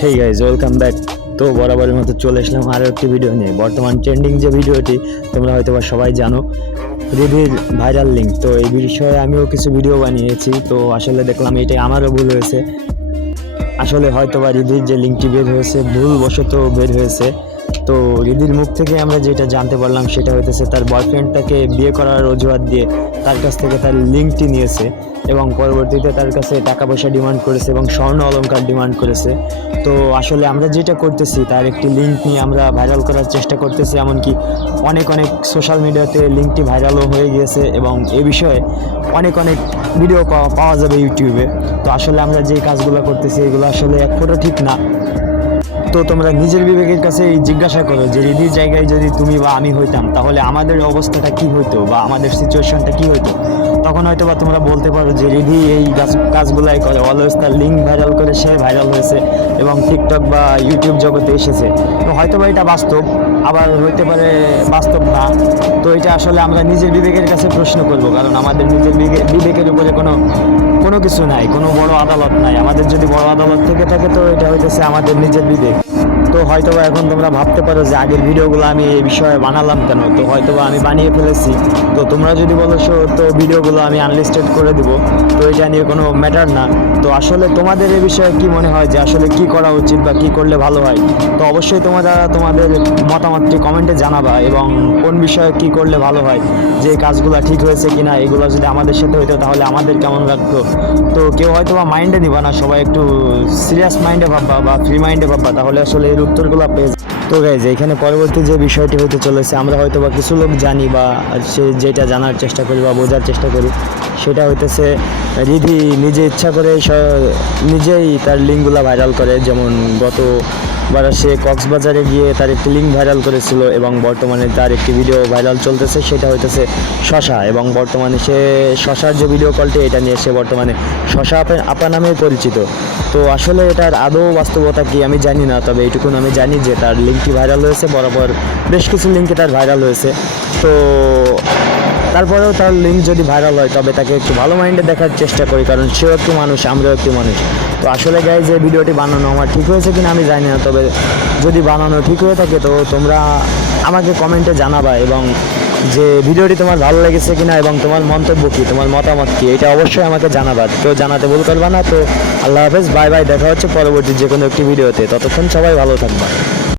Hey guys, welcome back. তো বরাবরের মতো চলে আসলাম আরও একটি ভিডিও নিয়ে। বর্তমান ট্রেন্ডিং যে ভিডিওটি তোমরা হয়তো বা সবাই জানো, রিধির ভাইরাল লিঙ্ক। তো এই বিষয়ে আমিও কিছু ভিডিও বানিয়েছি। তো আসলে দেখলাম এটাই আমারও ভুল হয়েছে। আসলে হয়তো বা রিধির যে লিঙ্কটি বের হয়েছে ভুলবশত বের হয়েছে। তো রিধির মুখ থেকে আমরা যেটা জানতে পারলাম সেটা হইতেছে তার বয়ফ্রেন্ড তাকে বিয়ে করার অজুহাত দিয়ে তার কাছ থেকে তার লিঙ্কটি নিয়েছে এবং পরবর্তীতে তার কাছে টাকা পয়সা ডিমান্ড করেছে এবং স্বর্ণ অলংকার ডিমান্ড করেছে। তো আসলে আমরা যেটা করতেছি তার একটি লিঙ্ক নিয়ে আমরা ভাইরাল করার চেষ্টা করতেছি, এমনকি অনেক সোশ্যাল মিডিয়াতে লিঙ্কটি ভাইরালও হয়ে গিয়েছে এবং এ বিষয়ে অনেক ভিডিও পাওয়া যাবে ইউটিউবে। তো আসলে আমরা যে কাজগুলো করতেছি এগুলো আসলে এক ফোঁটা ঠিক না। তো তোমরা নিজের বিবেকের কাছে জিজ্ঞাসা করো যে রিধির জায়গায় যদি তুমি বা আমি হইতাম তাহলে আমাদের অবস্থাটা কি হইতো বা আমাদের সিচুয়েশনটা কি হইতো। তখন হয়তো বা তোমরা বলতে পারো যে রিধি এই কাজগুলাই করে, অলওয়েজ তার লিঙ্ক ভাইরাল করে সে ভাইরাল হয়েছে এবং টিকটক বা ইউটিউব জগতে এসেছে। তো হয়তো বা এটা বাস্তব, আবার হইতে পারে বাস্তব না। তো এটা আসলে আমরা নিজের বিবেকের কাছে প্রশ্ন করব, কারণ আমাদের নিজের বিবেকের উপরে কোনো কিছু নাই, কোনো বড় আদালত নাই। আমাদের যদি বড় আদালত থেকে থাকে তো এটা হইতেছে আমাদের নিজের বিবেক। তো হয়তোবা এখন তোমরা ভাবতে পারো যে আগের ভিডিওগুলো আমি এই বিষয়ে বানালাম কেন। তো হয়তোবা আমি বানিয়ে ফেলেছি। তো তোমরা যদি বলো তো ভিডিওগুলো আমি আনলিস্টেড করে দিব, তো এটা নিয়ে কোনো ম্যাটার না। তো আসলে তোমাদের এই বিষয়ে কি মনে হয় যে আসলে কি করা উচিত বা কি করলে ভালো হয়? তো অবশ্যই তোমরা তোমাদের মতামতটি কমেন্টে জানাবা এবং কোন বিষয়ে কি করলে ভালো হয়, যে কাজগুলো ঠিক হয়েছে কিনা, এগুলো যদি আমাদের সাথে হইতো তাহলে আমাদের কেমন লাগতো। তো কেউ হয়তো বা মাইন্ডে নিবা না, সবাই একটু সিরিয়াস মাইন্ডে ভাববা বা ফ্রি মাইন্ডে ভাববা, তাহলে আসলে এর উত্তরগুলো পেয়ে যাবে। তো গাইজ, এখানে পরবর্তী যে বিষয়টি হতে চলেছে, আমরা হয়তো বা কিছু লোক জানি বা সে যেটা জানার চেষ্টা করি বা বোঝার চেষ্টা করি, সেটা হইতেছে রিধি নিজে ইচ্ছা করে নিজেই তার লিঙ্কগুলো ভাইরাল করে। যেমন গতবার সে কক্সবাজারে গিয়ে তার একটি লিঙ্ক ভাইরাল করেছিল এবং বর্তমানে তার একটি ভিডিও ভাইরাল চলতেছে, সেটা হইতেছে শশা। এবং বর্তমানে সে শশার যে ভিডিও কলটি, এটা নিয়ে সে বর্তমানে শশা আপা নামে পরিচিত। তো আসলে এটার আদৌ বাস্তবতা কি আমি জানি না, তবে এইটুকুন আমি জানি যে তার লিঙ্কটি ভাইরাল হয়েছে, বরাবর বেশ কিছু লিঙ্কে তার ভাইরাল হয়েছে। তো তারপরেও তার লিঙ্ক যদি ভাইরাল হয় তবে তাকে একটু ভালো মাইন্ডে দেখার চেষ্টা করি, কারণ সেও একটু মানুষ, আমরাও একটু মানুষ। তো আসলে গাইজ, যে ভিডিওটি বানানো আমার ঠিক হয়েছে কিনা আমি জানি না, তবে যদি বানানো ঠিক হয়ে থাকে তো তোমরা আমাকে কমেন্টে জানাবা এবং যে ভিডিওটি তোমার ভালো লেগেছে কিনা এবং তোমার মন্তব্য কী, তোমার মতামত কী, এটা অবশ্যই আমাকে জানাবা। তো জানাতে ভুল করবা না। তো আল্লাহ হাফেজ, বাই বাই, দেখা হচ্ছে পরবর্তী যে কোনো একটি ভিডিওতে। ততক্ষণ সবাই ভালো থাকবা।